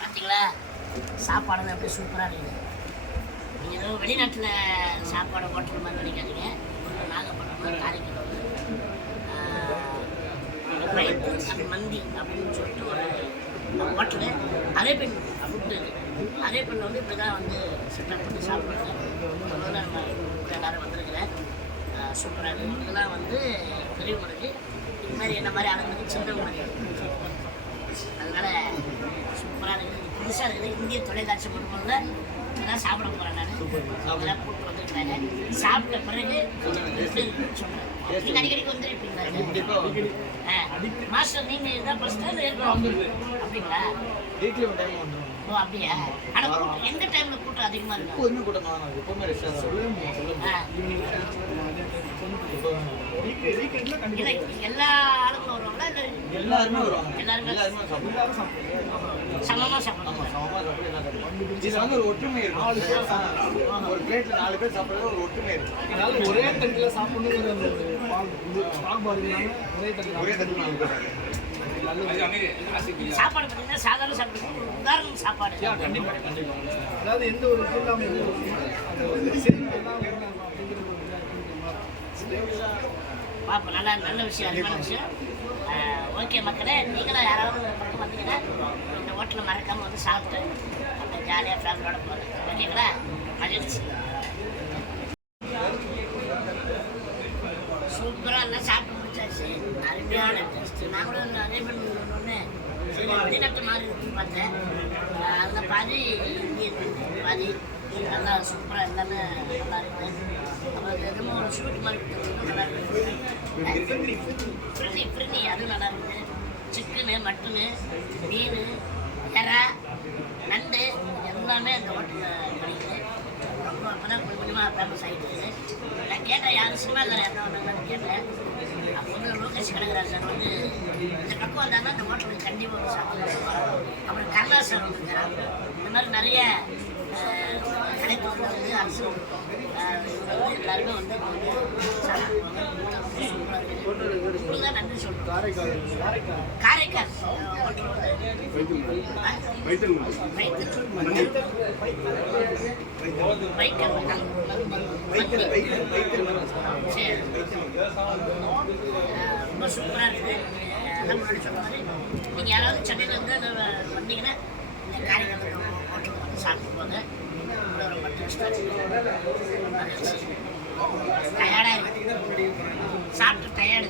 பார்த்தீங்களா சாப்பாடெல்லாம் அப்படியே சூப்பராக இருக்குது. நீங்கள் ஏதோ வெளிநாட்டில் சாப்பாடு ஹோட்டல் மாதிரி நினைக்காதீங்க. நாகப்பட்டினம் காரைக்கால் ரைட் மந்தி அப்படின்னு சொல்லிட்டு ஒரு ஹோட்டலு அரேபியன் ஃபுட்டு. அரேபியன் வந்து இப்படி தான் வந்து செட்டப் பண்ணி சாப்பிடுவாங்க. அதனால நம்ம எல்லோரும் வந்திருக்கிறேன். சூப்பராக இருக்குது. இதெல்லாம் வந்து பெரியவங்களுக்கு இது மாதிரி என்ன மாதிரி ஆளுங்களுக்கு சின்னவங்க. அதனால் சூப்பராக இருக்குது. புதுசாக இருக்குது. இந்திய தொலைக்காட்சி குடும்பத்தில் இதெல்லாம் சாப்பிட போகிறேன். நான் இதெல்லாம் கூப்பிட்டு வந்துருக்காங்க. சாப்பிட்ட பிறகு சொல்கிறேன். நீங்கள் அடிக்கடிக்கு வந்துருப்பீங்களா? மாஸ்டர் நீங்கள் இதான் ஃபஸ்ட் டைம் இருக்கணும் அப்படிங்களா? ஓ அப்படியா? ஆனால் எந்த டைமில் கூட்டம் அதிகமாக இருக்கும்? எல்லா ஆளுங்களும் வருவாங்களா? எல்லாருமே வருவாங்க. எல்லாருமே சமமாக சாப்பிடுவாங்க. இதுல வந்து ஒரு ஒற்றுமை இருக்கும். ஒரு பிளேட்ல 4 பேர் சாப்பிடுறது ஒரு ஒற்றுமை இருக்கும். அதனால ஒரே தட்டுல சாப்பிடணுங்கிற ஒரே தட்டுல 4 பேர் சாப்பாடு பார்த்தீங்கன்னா சாதாரண சாப்பாடு உதாரண சாப்பாடு. கண்டிப்பா கண்டிப்பா. அதாவது எந்த ஒரு பாப்பா நல்லா நல்ல விஷயம், அருமையான விஷயம். ஓகே மக்களே, நீங்களும் யாராவது பக்கம் வந்தீங்கன்னா இந்த ஹோட்டலில் மறக்காமல் வந்து சாப்பிட்டு அந்த ஜாலியாக ஃபேமிலியோட போகிறேன். ஓகேங்களா? மகிழ்ச்சி. சூப்பராக எல்லாம் சாப்பிட்டு முடிச்சாச்சு. அருமையான டேஸ்ட்டு. நான் கூட அதே பண்ணி ஒன்று சரி வெளிநாட்டு மாதிரி இருக்குன்னு பார்த்தேன். அதில் பாதி பாதி நல்லா சூப்பராக எல்லாமே நல்லா இருக்குது. அப்புறம் எதுவும் ஒரு ஸ்வீட் மாதிரி நல்லா இருக்குது. ஃப்ரினி அதுவும் நல்லா இருக்குது. சிக்கனு, மட்டனு, மீன், எறா, நண்டு எல்லாமே அந்த ஹோட்டலில் கிடைக்குது. ரொம்ப அப்போ தான் கொஞ்சம் கொஞ்சமாக ஃபேமஸ் ஆகிட்டு. நான் கேட்டேன் யாரும் சினிமா இல்லை என்ன வந்தாங்கன்னு கேட்டேன். அப்போ வந்து லோகேஷ் கனகராஜ் சார் வந்து இந்த பக்கம் வந்தாங்கன்னா இந்த ஹோட்டலுக்கு கண்டிப்பாக வந்து சாப்பிடுவாங்க. அப்புறம் கருணா சார் வந்துருக்காரு. இந்த மாதிரி நிறைய கடைக்கு வந்து அரசு எல்லாருமே வந்து சாப்பிடுவாங்க. சூப்பராக இருக்குது. இப்படிதான் நன்றி சொல்கிறோம். காரைக்கால் ஹோட்டல் சரி ரொம்ப சூப்பராக இருக்குது. எல்லாம் முன்னாடி சொன்ன மாதிரி நீங்கள் யாராவது சென்னையிலேருந்து வந்தீங்கன்னா இந்த காரைக்கால் ஹோட்டலுக்கு வந்து சாப்பிட்டு போங்க. ரொம்ப டேஸ்ட்டாக இருக்குது. டயர்டாக இருக்குது. சாப்பிட்டு டயர்டு